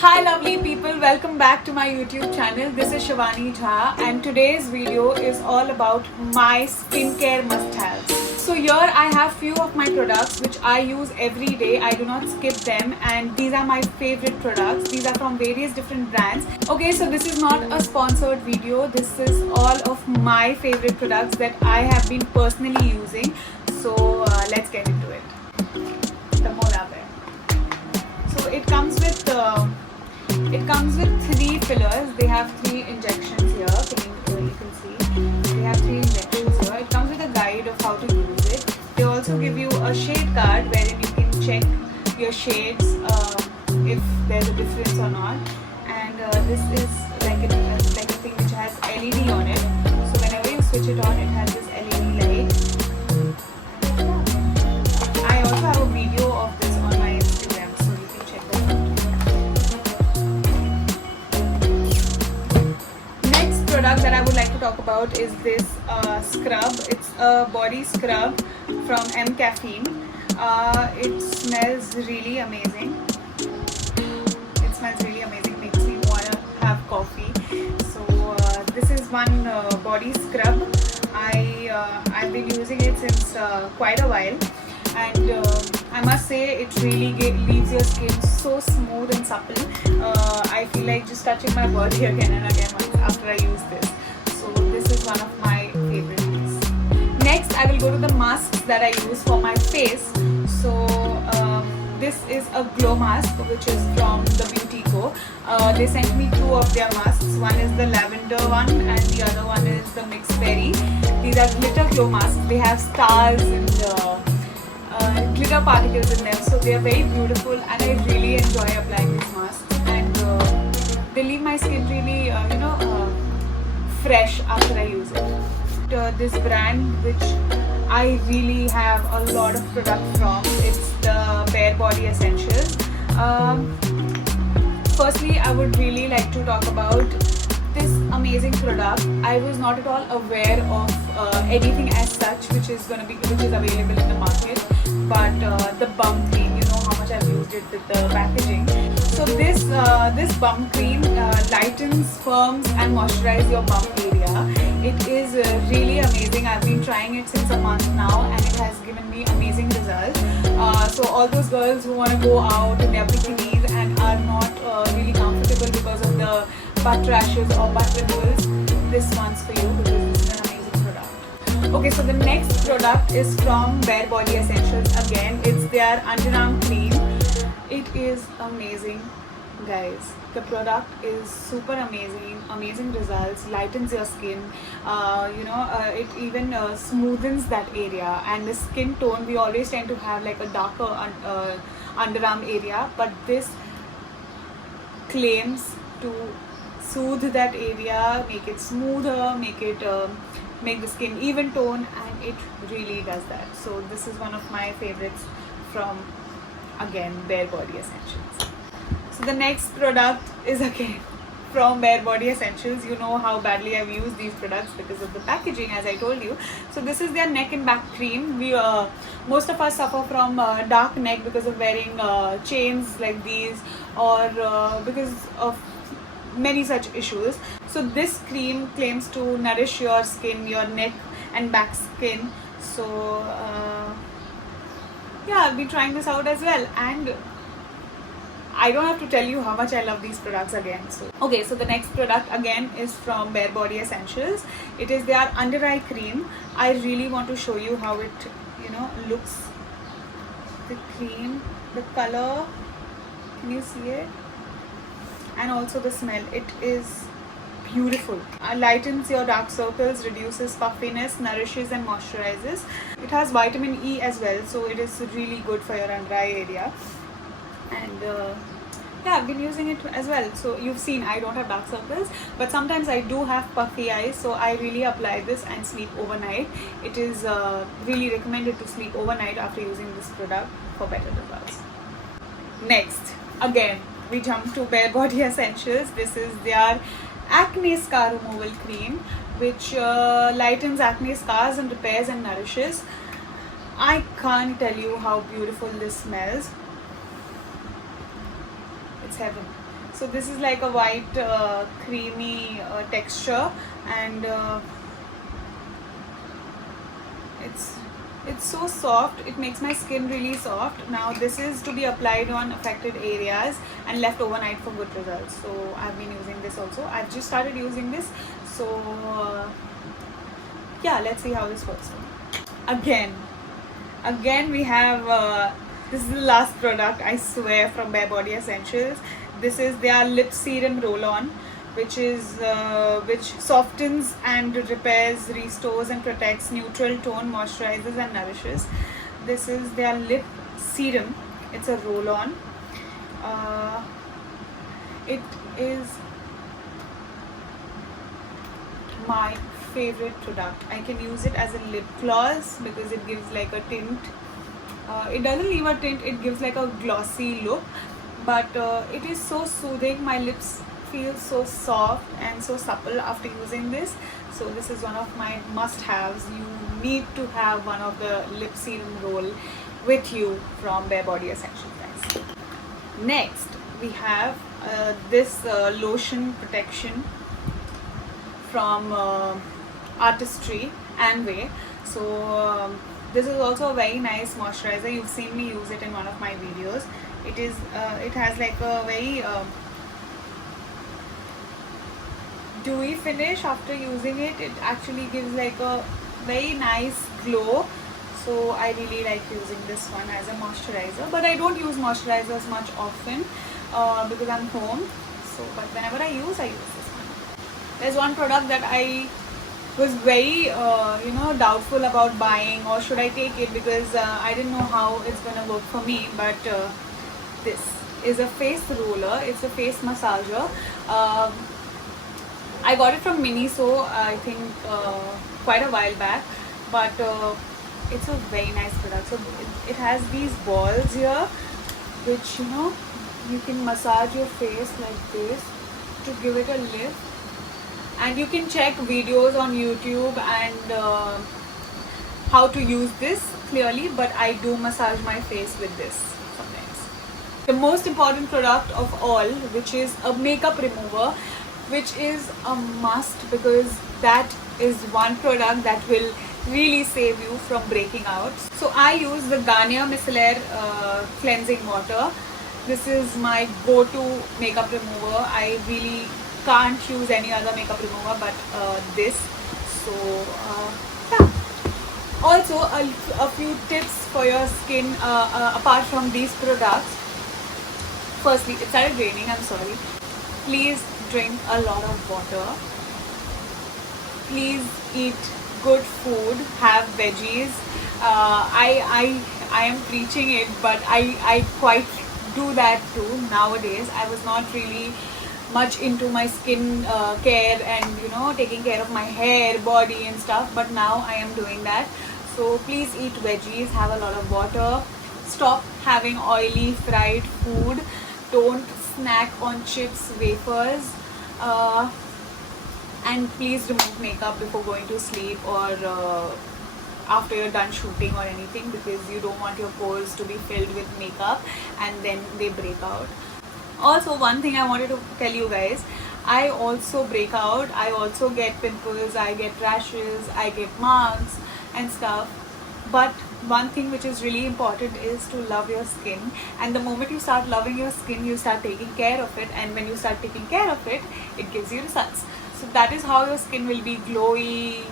Hi lovely people, welcome back to my YouTube channel. This is Shivani Jha and today's video is all about my skincare must-haves. So here I have few of my products which I use every day. I do not skip them and these are my favorite products. These are from various different brands. Okay, so this is not a sponsored video. This is all of my favorite products that I have been personally using. So let's get into it. The mola hai. So it comes with three fillers. They have three injections here. You can see they have three injections here. It comes with a guide of how to use it. They also give you a shade card wherein you can check your shades if there's a difference or not. And this is like a thing which has LED on it. So whenever you switch it on, it has this LED light. I also have a video of this on my Instagram, so you can check that out. Next product that I would like to talk about is this scrub. It's a body scrub from M Caffeine. It smells really amazing. Makes me wanna have coffee. So this is one body scrub. I've been using it since quite a while. And I must say it really leaves your skin so smooth and supple. I feel like just touching my body again and again after I use this. So this is one of my favorites. Next I will go to the masks that I use for my face. So this is a glow mask which is from the Beauty Co. They sent me two of their masks. One is the lavender one and the other one is the mixed berry. These are glitter glow masks. They have stars and glitter particles in them, so they are very beautiful and I really enjoy applying these masks, and they leave my skin really fresh after I use it. This brand which I really have a lot of product from, it's the Bare Body Essentials. Firstly, I would really like to talk about this amazing product. I was not at all aware of anything as such which is available in the market, but the bum cream, you know how much I've used it with the packaging. So this bum cream lightens, firms and moisturizes your bum area. It is really amazing. I've been trying it since a month now and it has given me amazing results. So all those girls who want to go out in their bikinis and are not really comfortable because of the butt rashes or butt pimples, this one's for you because this is an amazing product. Okay, so the next product is from Bare Body Essentials again. It's their underarm cream. It is amazing, guys. The product is super amazing results, lightens your skin, it even smoothens that area, and the skin tone, we always tend to have like a darker underarm area, but this claims to soothe that area, make it smoother, make the skin even tone, and it really does that. So this is one of my favorites from, again, Bare Body Essentials. So the next product is again from Bare Body Essentials. You know how badly I've used these products because of the packaging, as I told you. So this is their neck and back cream. Most of us suffer from dark neck because of wearing chains like these, or because of many such issues. So this cream claims to nourish your skin, your neck and back skin. So yeah, I'll be trying this out as well, and I don't have to tell you how much I love these products again. So okay, so the next product again is from Bare Body Essentials. It is their under eye cream. I really want to show you how it looks. The cream, the color, can you see it? And also the smell. It is beautiful. Lightens your dark circles, reduces puffiness, nourishes and moisturizes. It has vitamin E as well, so it is really good for your under eye area. And yeah, I've been using it as well. So you've seen I don't have dark circles, but sometimes I do have puffy eyes, so I really apply this and sleep overnight. It is really recommended to sleep overnight after using this product for better results. Next, again, we jump to Bare Body Essentials. This is their acne scar removal cream, which lightens acne scars and repairs and nourishes. I can't tell you how beautiful this smells. It's heaven. So this is like a white creamy texture, and it's so soft. It makes my skin really soft. Now this is to be applied on affected areas and left overnight for good results. So I've been using this also. I've just started using this. So yeah, let's see how this works for me. Again we have this is the last product, I swear, from Bare Body Essentials. This is their lip serum roll-on, which softens and repairs, restores and protects, neutral tone, moisturizes and nourishes. This is their lip serum. It's a roll-on. It is my favorite product. I can use it as a lip gloss because it gives like a tint. It doesn't leave a tint, it gives like a glossy look, but it is so soothing. My lips feel so soft and so supple after using this. So this is one of my must-haves. You need to have one of the lip serum roll with you from Bare Body Essentials, guys. Next we have this lotion protection from Artistry Amway. So this is also a very nice moisturizer. You've seen me use it in one of my videos. It has like a very dewy finish. After using it, it actually gives like a very nice glow. So I really like using this one as a moisturizer, but I don't use moisturizers much often because I'm home. So but whenever I use this one. There's one product that I was very doubtful about buying, or should I take it, because I didn't know how it's gonna work for me. But this is a face roller. It's a face massager. I got it from Miniso, I think quite a while back, but it's a very nice product. So it has these balls here, which you can massage your face like this to give it a lift. And you can check videos on YouTube and how to use this clearly, but I do massage my face with this sometimes. The most important product of all, which is a makeup remover, which is a must, because that is one product that will really save you from breaking out. So I use the Garnier Micellar cleansing water. This is my go-to makeup remover. I really can't use any other makeup remover but this. So yeah. Also a few tips for your skin apart from these products. Firstly, it started raining, I'm sorry. Please drink a lot of water. Please eat good food, have veggies. I am preaching it, but I quite do that too nowadays. I was not really much into my skin care and taking care of my hair, body and stuff, but now I am doing that. So please eat veggies, have a lot of water, stop having oily fried food, don't snack on chips, wafers, and please remove makeup before going to sleep or after you're done shooting or anything, because you don't want your pores to be filled with makeup and then they break out. Also, one thing I wanted to tell you guys, I also break out, I also get pimples, I get rashes, I get marks and stuff. But one thing which is really important is to love your skin, and the moment you start loving your skin, you start taking care of it, and when you start taking care of it, it gives you results. So that is how your skin will be glowing,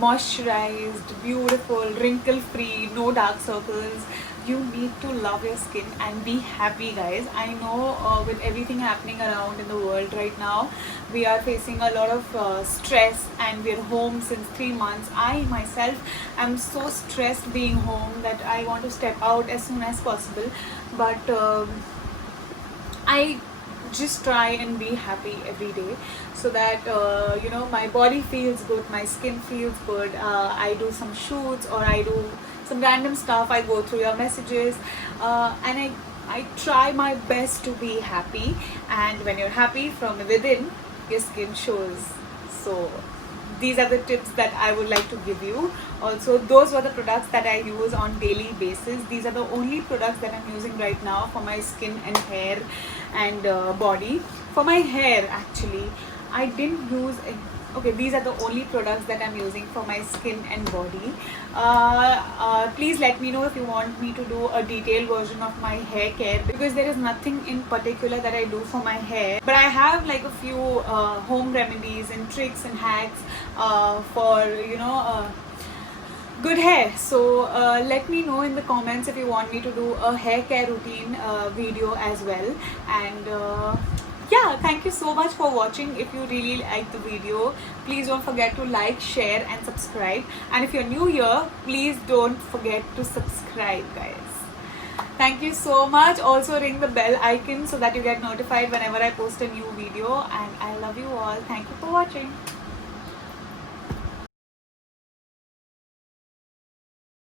moisturized, beautiful, wrinkle free, no dark circles. You need to love your skin and be happy, guys. I know with everything happening around in the world right now, we are facing a lot of stress, and we're home since 3 months. I myself am so stressed being home that I want to step out as soon as possible, but I just try and be happy every day, so that my body feels good, my skin feels good. I do some shoots or I do some random stuff, I go through your messages, and I try my best to be happy, and when you're happy from within, your skin shows. So these are the tips that I would like to give you. Also, those were the products that I use on daily basis. These are the only products that I'm using right now for my skin and hair and body. For my hair, actually, I didn't use okay, these are the only products that I'm using for my skin and body. Please let me know if you want me to do a detailed version of my hair care, because there is nothing in particular that I do for my hair, but I have like a few home remedies and tricks and hacks for good hair. So let me know in the comments if you want me to do a hair care routine video as well. And yeah, thank you so much for watching. If you really like the video, please don't forget to like, share and subscribe. And if you're new here, please don't forget to subscribe, guys. Thank you so much. Also ring the bell icon so that you get notified whenever I post a new video. And I love you all. Thank you for watching.